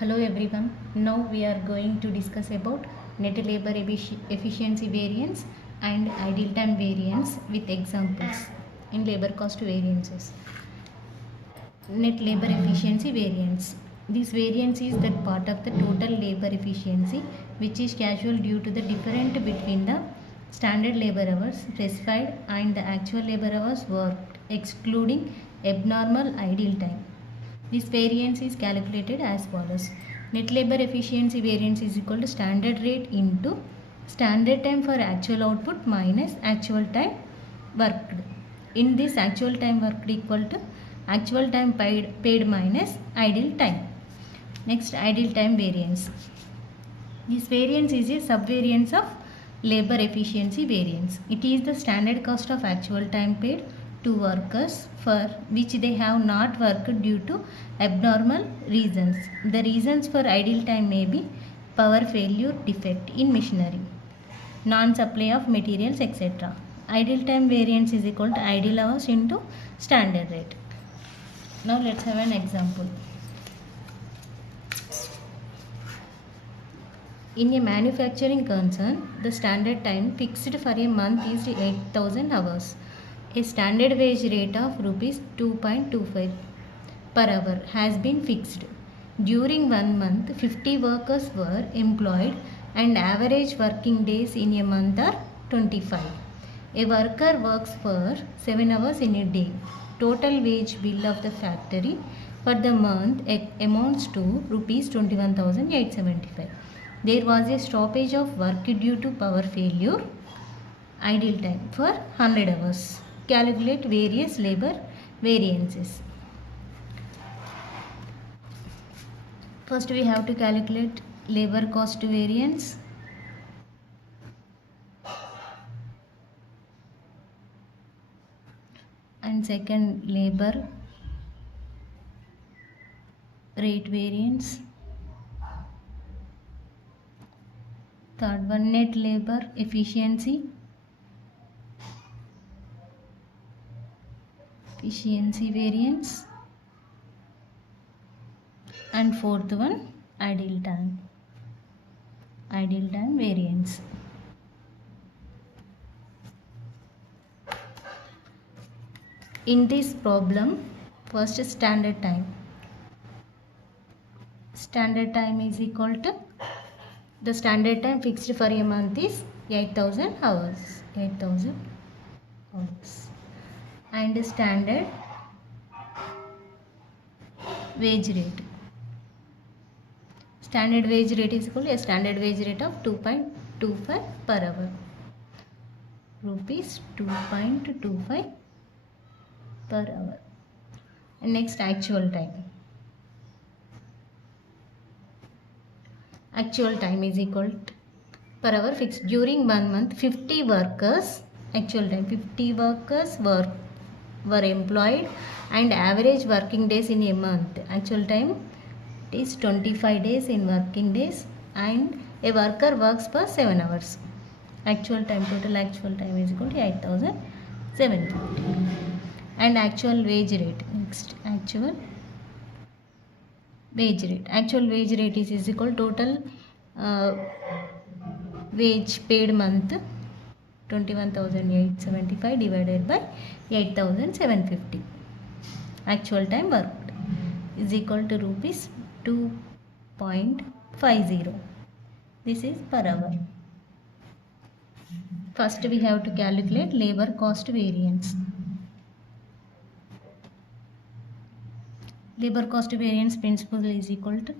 Hello everyone. Now we are going to discuss about net labor efficiency variance and idle time variance with examples in labor cost variances. Net labor efficiency variance. This variance is that part of the total labor efficiency which is casual due to the difference between the standard labor hours specified and the actual labor hours worked excluding abnormal idle time. This variance is calculated as follows. Net labor efficiency variance is equal to standard rate into standard time for actual output minus actual time worked. In this actual time worked equal to actual time paid minus idle time. Next, idle time variance. This variance is a subvariance of labor efficiency variance. It is the standard cost of actual time paid to workers for which they have not worked due to abnormal reasons. The reasons for idle time may be power failure, defect in machinery, non-supply of materials, etc. Idle time variance is equal to idle hours into standard rate. Now let's have an example. In a manufacturing concern, the standard time fixed for a month is 8,000 hours. A standard wage rate of rupees 2.25 per hour has been fixed. During 1 month, 50 workers were employed and average working days in a month are 25. A worker works for 7 hours in a day. Total wage bill of the factory for the month amounts to rupees 21,875. There was a stoppage of work due to power failure. Idle time for 100 hours. Calculate various labor variances. First we have to calculate labor cost variance. And second, labor rate variance. Third one, net labor efficiency variance. And fourth one, idle time variance. In this problem, first standard time. Standard time is equal to the standard time fixed for a month is 8,000 hours. 8,000 hours. And standard wage rate. Standard wage rate is equal to a standard wage rate of 2.25 per hour. Rupees 2.25 per hour. And next, actual time. Actual time is equal to per hour fixed during 1 month. 50 workers, actual time 50 workers were employed and average working days in a month. Actual time is 25 days in working days and a worker works for 7 hours. Actual time, total actual time is equal to 8,750. And actual wage rate. Next, actual wage rate. Actual wage rate is equal to total wage paid month 21,875 divided by 8,750. Actual time worked is equal to rupees 2.50. This is per hour. First we have to calculate labor cost variance. Labor cost variance principle is equal to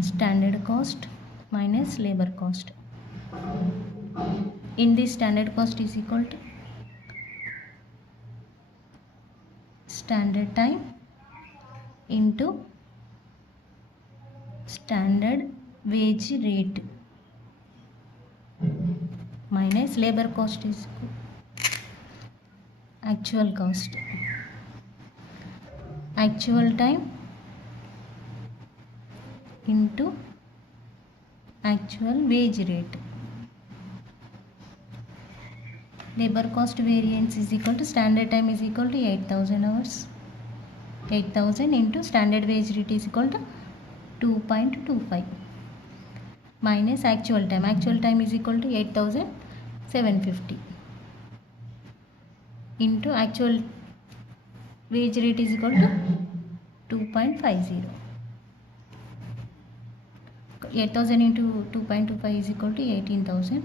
standard cost minus labor cost. In this, standard cost is equal to standard time into standard wage rate minus labor cost is actual cost. Actual time into actual wage rate. Labor cost variance is equal to standard time is equal to 8,000 hours 8,000 into standard wage rate is equal to 2.25 minus actual time. Actual time is equal to 8,750 into actual wage rate is equal to 2.50. 8,000 into 2.25 is equal to 18,000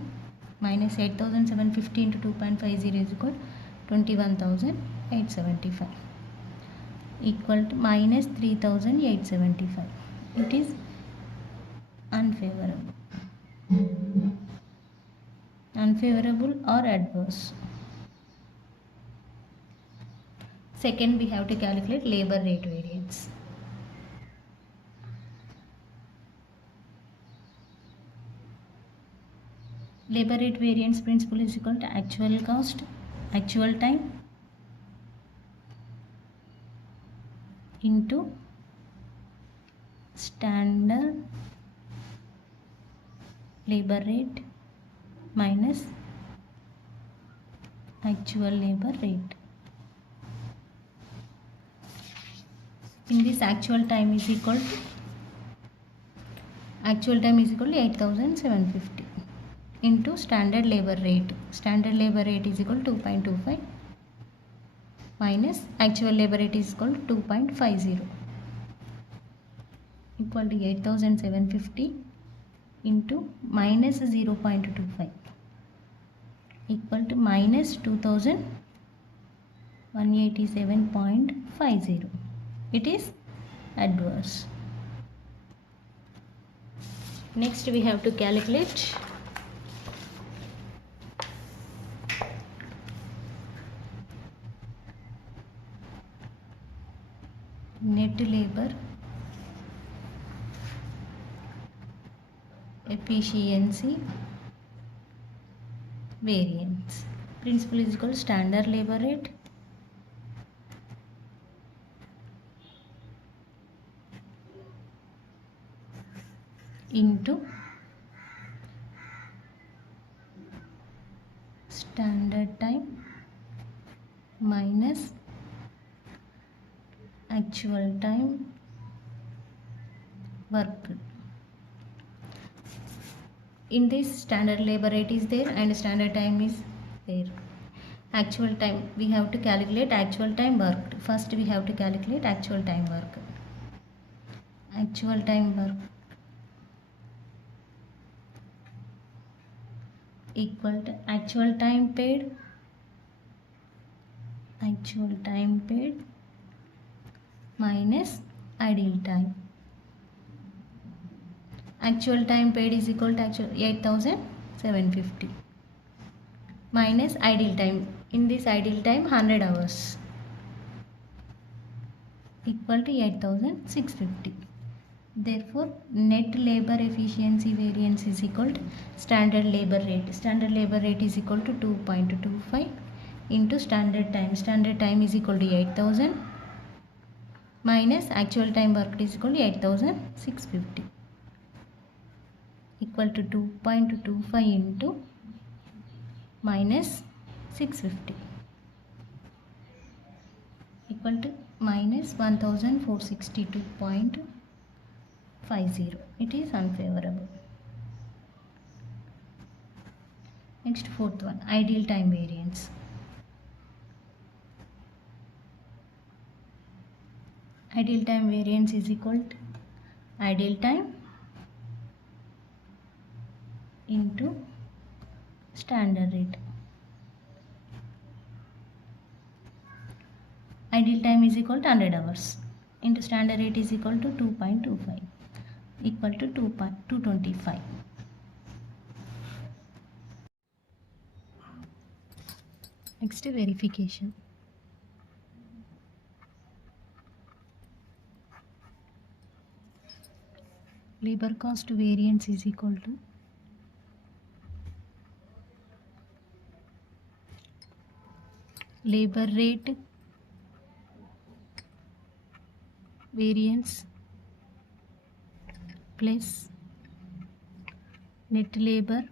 minus 8,750 into 2.50 is equal to 21,875 equal to minus 3,875. It is unfavorable. Unfavorable or adverse. Second, we have to calculate labor rate variance. Labor rate variance principle is equal to actual cost, actual time into standard labor rate minus actual labor rate. In this, actual time is equal to 8,750 into standard labor rate. Standard labor rate is equal to 2.25 minus actual labor rate is equal to 2.50 equal to 8,750 into minus 0.25 equal to minus 2,187.50. It is adverse. Next, we have to calculate net labor efficiency variance. Principle is equal to standard labor rate into standard time minus actual time worked. In this, standard labor rate is there and standard time is there. Actual time, we have to calculate actual time worked. First, we have to calculate actual time work. Actual time work equal to actual time paid minus ideal time. Actual time paid is equal to actual 8,750 minus ideal time. In this ideal time 100 hours equal to 8,650. Therefore, net labor efficiency variance is equal to standard labor rate. Standard labor rate is equal to 2.25 into standard time. Standard time is equal to 8,000 minus actual time worked is equal to 8,650 equal to 2.25 into minus 650 equal to minus 1,462.50. It is unfavorable. Next, fourth one, ideal time variance. Ideal time variance is equal to ideal time into standard rate. Ideal time is equal to 100 hours into standard rate is equal to 2.25 equal to 225. Next, verification. Labor cost variance is equal to labor rate variance plus net labor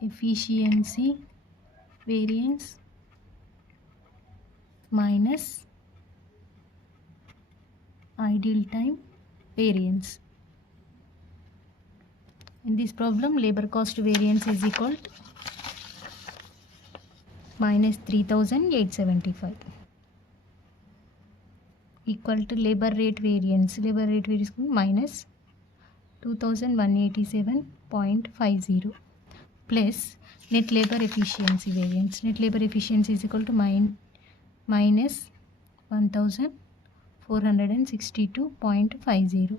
efficiency variance minus ideal time variance. In this problem, labor cost variance is equal to minus 3875 equal to labor rate variance. Labor rate variance minus 2187.50 plus net labor efficiency variance. Net labor efficiency is equal to minus 1462.50.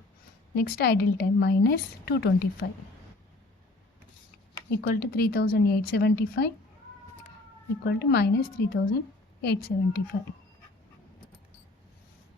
Next, idle time minus 225 equal to 3875 equal to minus 3875.